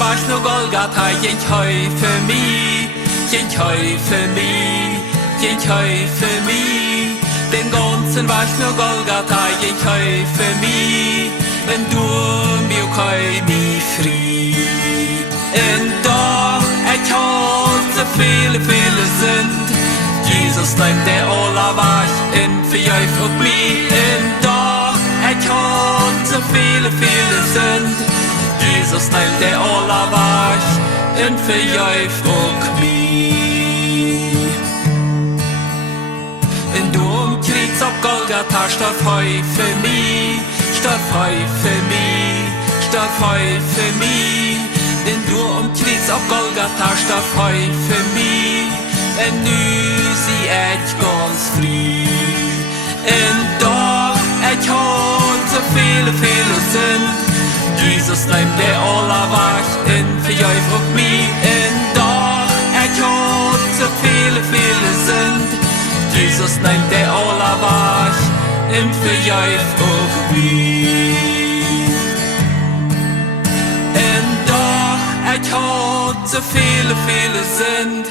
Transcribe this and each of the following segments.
was no Golgata, jent heu für mi, jent heu für mi, jent heu für mi. Den ganzen was no Golgata, jent heu für mi, en du mir koi mi fri. En doch, ich hab so viele sind, Jesus nimmt der alla was, en för jag och mi. En dag, ich hab så viele sind, Jesus nimmt der alla was, en för jag och mi. En dom krigs auf Golgata, statt heu für mi, statt heu für mi, statt heu für mi. En dom krigs auf Golgata, statt heu für mi, en nu sie ich ganz fri. En dag, ich hab så viele sind, Jesus nimmt der alla was, en för jag och mi. En dag, ich hab så viele sind, Jesus nimmt der alla was, en för jag och mi. En dag, ich hab så viele sind,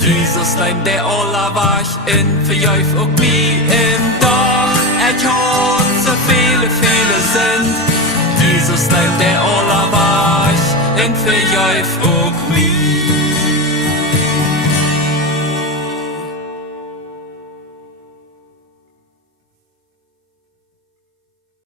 Jesus nimmt der alla was, en för jag och mi. En dag, ich hab så viele sind, Jesus nimmt der alla was, en för jag och mi.